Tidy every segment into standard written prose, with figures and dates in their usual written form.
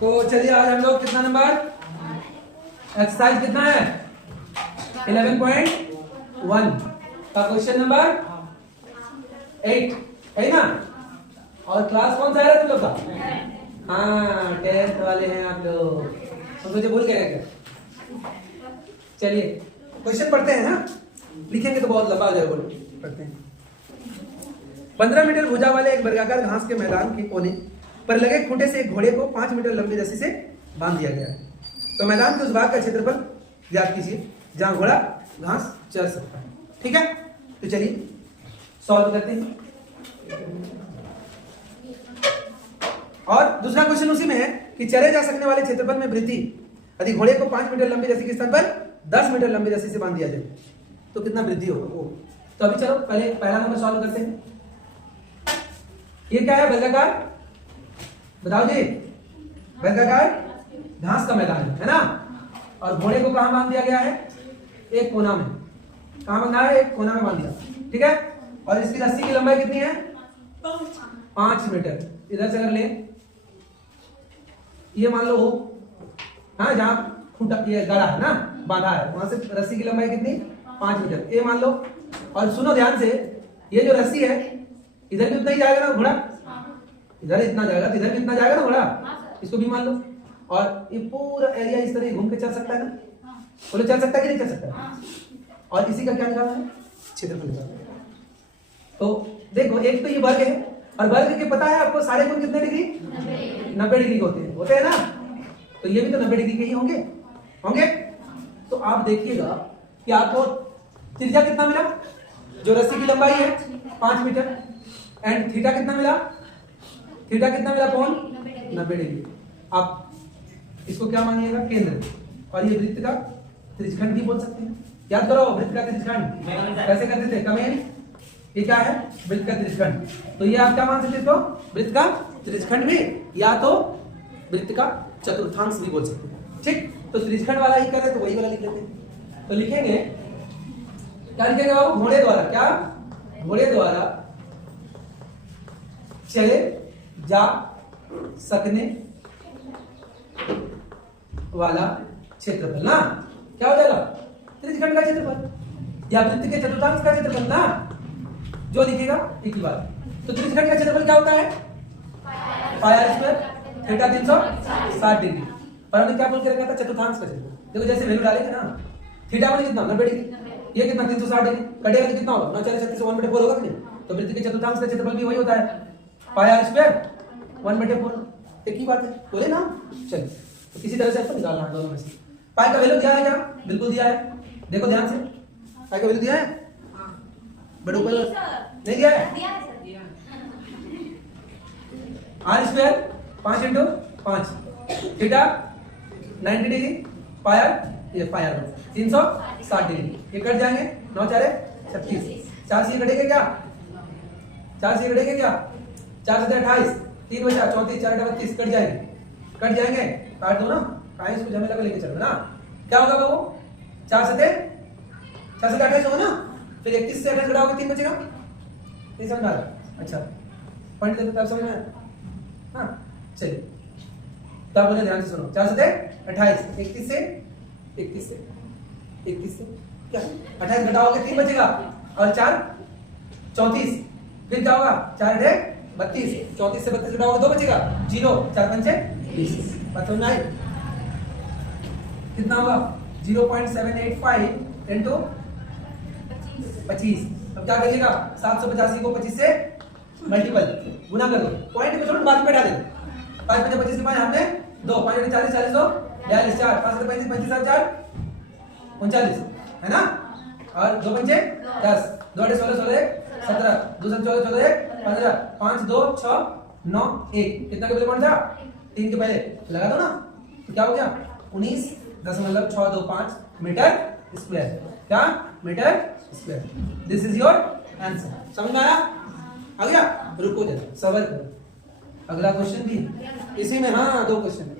तो चलिए आज हम लोग कितना नंबर एक्सरसाइज कितना है 11.1 का क्वेश्चन नंबर 8 है ना। और क्लास कौन सा है तुम लोग का? हाँ 10th वाले हैं आप लोग। तो मुझे भूल गए क्या? चलिए क्वेश्चन पढ़ते हैं ना, लिखेंगे तो बहुत लंबा हो जाएगा। बोलो पढ़ते हैं। 15 मीटर भुजा वाले एक वर्गाकार घास के मैदान के कोने पर लगे खूंटे से एक घोड़े को 5 मीटर लंबी रस्सी से बांध दिया गया है। तो मैदान के उस भाग का क्षेत्रफल ज्ञात कीजिए जहां घोड़ा घास चर सकता है। ठीक है, तो चलिए सॉल्व करते हैं। और दूसरा क्वेश्चन उसी में है कि चरे जा सकने वाले क्षेत्रफल में वृद्धि यदि घोड़े को 5 मीटर लंबी रस्सी के स्थान पर 10 मीटर लंबी रस्सी से बांध दिया जाए तो कितना वृद्धि होगा। तो अभी चलो पहले पहला नंबर सॉल्व करते हैं। ये क्या है? वर्गाकार, बताओ जी। वर्गाकार घास का मैदान है ना, और घोड़े को कहां बांध दिया गया है? एक कोना में। कहां बांधा है? एक कोना में बांध दिया। ठीक है, और इसकी रस्सी की लंबाई कितनी है? 5 मीटर। इधर से अगर ले, ये मान लो हाँ जहां खूंटा ये गड़ा है ना, बांधा है, वहां से रस्सी की लंबाई कितनी? 5 मीटर। ये मान लो, और सुनो ध्यान से, ये जो रस्सी है इधर भी उतना ही जाएगा ना घोड़ा, इधर इतना जाएगा तो इधर भी इतना जाएगा ना घोड़ा, इसको भी मान लो। और ये पूरा एरिया इस तरह घूम के चल सकता है ना, बोलो चल सकता है कि नहीं चल सकता? और इसी का क्या निकालना है? क्षेत्रफल निकालना है। तो देखो एक तो ये वर्ग है, और वर्ग के पता है आपको सारे कोण कितने डिग्री? 90 डिग्री के होते हैं ना, तो ये भी तो 90 डिग्री के ही होंगे होंगे। तो आप देखिएगा कि आपको त्रिज्या कितना मिला, जो रस्सी की लंबाई है 5 मीटर, एंड थीटा कितना मिला? थीटा कितना मिला? कोण 90 डिग्री। आप इसको क्या मानिएगा? केंद्र। और ये वृत्त का त्रिज्यखंड भी बोल सकते हैं। याद करो वृत्त का त्रिज्यखंड कैसे करते थे? कमेंट। ये क्या है? वृत्त का त्रिज्यखंड। तो ये आप क्या मान सकते हो? वृत्त का त्रिज्यखंड भी, या तो वृत्त का चतुर्थांश भी बोल सकते हैं। ठीक, तो त्रिज्यखंड वाला ही कर रहे तो वही वाला लिख लेते हैं। तो लिखेंगे क्या लिखेंगे बाबू? घोड़े द्वारा क्या? घोड़े द्वारा चले जा सकने वाला क्षेत्रफल ना क्या हो जाएगा? त्रिज्यखंड का क्षेत्रफल या वृत्त के चतुर्थांश का क्षेत्रफल ना, जो लिखेगा एक ही बात। तो त्रिज्यखंड का क्षेत्रफल क्या होता है? पाई आर स्क्वायर थीटा 360 डिग्री। पर हमने क्या बोल के रखा था? चतुर्थांश का क्षेत्रफल। देखो जैसे वैल्यू डालेंगे ना, थीटा बने कितना? 90 डिग्री। ये कितना? 360 डिग्री। कटेगा तो कितना होगा? 9 4 36 1/4 होगा कि नहीं? तो वृत्त के चतुर्थांश का क्षेत्रफल भी वही होता है, पाई आर स्क्वायर 1/4। एक ही बात है, बोले ना। चलिए तो किसी तरह से आपको निकालना है दोनों में से। पाई का वैल्यू दिया है क्या? बिल्कुल दिया है, देखो ध्यान से। पाई का वैल्यू दिया है, बड़े ऊपर नहीं दिया है। R square 5 × 5 theta 90 degree, pi R ये पाई आर 360 डिग्री। ये कट जाएंगे, 9 4 36, 4 से कटेंगे क्या? 4 से कटेंगे क्या? 4 से 28, 3 बचा 34, 4 38 कट जाएंगे। काट दो ना, काहे इसको झमेला में लेके चलो ना। क्या होगा बाबू? 4 से 28 होगा ना, फिर 31 से 28 घटाओगे 3 बचेगा। ये समझ आ रहा? अच्छा पॉइंट देते तब समझ में आया। हाँ चलिए तब बोले ध्यान से सुनो। 4 से 28, 31 से क्या 28 घटाओगे 3 बचेगा, और 4 34, फिर क्या होगा? 4 32, 34 से 32 घटाओगे 2 बचेगा, 0 4 5 20। बात समझ में आई? कितना होगा? 0.785 × 25। अब क्या करिएगा? 785 को 25 से मल्टीपल गुना कर दो। पॉइंट को छोड़ो, बाद में बैठा देंगे। 5 × 25 के बाद हमने 2 5 × 40 40 2 42 4 5 × 35 35 4 39 है ना, और 2 पंचे 10, 2 8 16 16 17 2 7 14 14 1 15 5 2 6 9 1। कितना के पहले कौन था? 3 के पहले लगा दो ना, तो क्या हो गया? 19.625 मीटर स्क्वायर। क्या? Meter square. This is your answer. समझ में आया? आ गया? रुको जरा सबर करो, अगला क्वेश्चन भी इसी में। हाँ 2 क्वेश्चन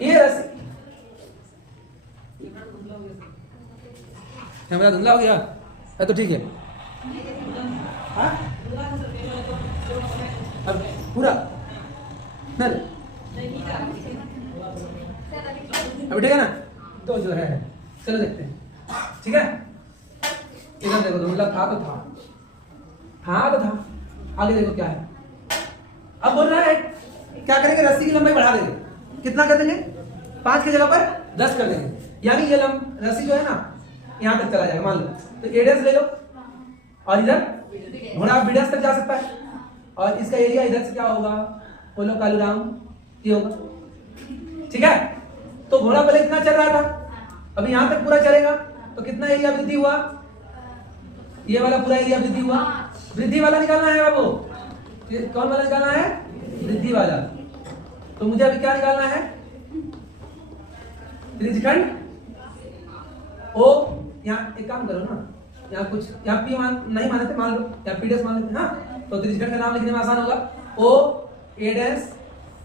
ये रस्सी कैमरा धुंधला हो गया है तो ठीक है। हाँ अब पूरा अब बैठेगा ना, तो जो है चलो देखते हैं, ठीक है। इधर देखो तो मतलब था तो था, हाँ तो था, आगे देखो क्या है। अब बोल रहा है क्या करेंगे, रस्सी की लंबाई बढ़ा देंगे, कितना कर देंगे, 5 की जगह पर 10 कर देंगे, यानी ये रस्सी जो है ना यहाँ तक चला जाएगा मान लो। तो एडेस ले लो और इधर घोड़ा बीडस तक जा सकता है, और इसका एरिया इधर से क्या होगा, बोलो कालूराम, ये होगा, ठीक है। तो घोड़ा पहले इतना चल रहा था, अभी यहां तक पूरा चलेगा तो कितना एरिया वृद्धि हुआ, ये वाला पूरा एरिया वृद्धि हुआ। वृद्धि वाला निकालना है बाबू, कौन वाला निकालना है, वृद्धि वाला। तो मुझे अभी क्या निकालना है, त्रिज्यखंड ओ, यहाँ एक काम करो ना, यहाँ कुछ यहाँ पी नहीं माने थे, मान लो यहाँ पी डैश मान लेते, हाँ। तो त्रिज्यखंड का नाम लिखने में आसान होगा, O A dash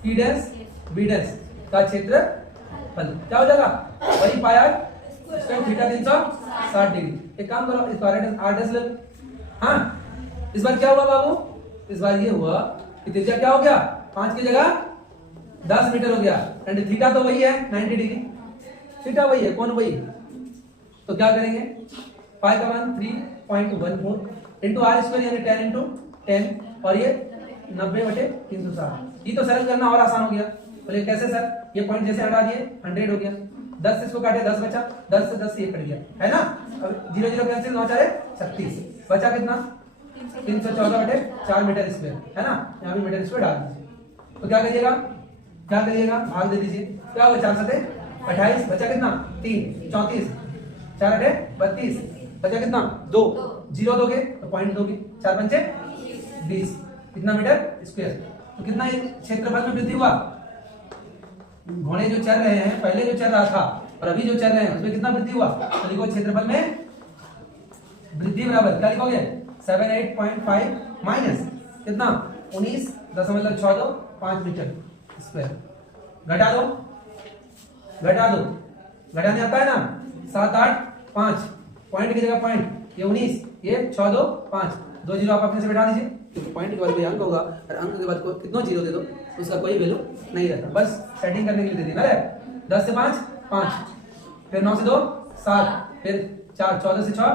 P dash B dash का क्षेत्रफल क्या हो जाएगा, वही पाया थीटा 360 डिग्री। एक काम करो, इस बार आर डैश ले लो, हाँ। इस बार क्या हुआ बाबू, इस बार ये हुआ कि त्रिज्या क्या हो गया, 5 की जगह 10 मीटर हो गया, एंड थीटा तो वही है 90 डिग्री, थीटा वही है, कौन वही। तो क्या करेंगे, पाई का मान 3.14 इंटू आर स्क्वायर यानी 10 इंटू 10, और ये 90/360। ये तो सरल करना और आसान हो गया। बोले कैसे सर, ये पॉइंट जैसे हटा दिए 100 हो गया, 10 से इसको काटे 10 बचा, 10 से 10 से ये कट गया, है ना। अब 0 0 कैंसिल, 9 4 36, बचा कितना 314/4 मीटर स्क्वायर, है ना। यहाँ भी मीटर स्क्वायर डाल दीजिए। तो क्या करिएगा, क्या करिएगा, भाग दे दीजिए, क्या होगा 4 7 28, बचा कितना 3 34, 4 8 32, बचा कितना 2, 0 दोगे तो पॉइंट दोगे, 4 5 20, कितना मीटर स्क्वायर। तो कितना क्षेत्रफल में वृद्धि हुआ, घोड़े जो चल रहे हैं, पहले जो चल रहा था और अभी जो चल रहे हैं उसमें कितना वृद्धि हुआ। तो लिखो क्षेत्रफल में वृद्धि बराबर क्या लिखोगे, 78.5 माइनस कितना 19.62 मीटर स्क्वायर। घटा दो, घटा दो, घटाने आता है ना, 7 8 5, पॉइंट की जगह पॉइंट, ये 19, ये 6 2 5, 2 जीरो आप अपने से बैठा दीजिए, क्योंकि पॉइंट के बाद कोई अंक होगा और अंक के बाद कितना जीरो दे दो उसका कोई वैल्यू नहीं रहता, बस सेटिंग करने के लिए दे देना है। 10 से 5 5, फिर 9 से 2 7, फिर 4 14 से 6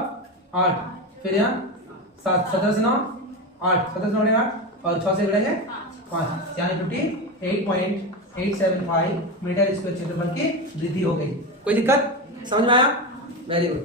8, फिर यहाँ 7 17 से 9 8, 17 से 9 8, और 6 से बढ़ेंगे 5, यानी 58.875 मीटर स्क्वायर क्षेत्रफल की वृद्धि हो गई। कोई दिक्कत समझ में आया, वेरी गुड।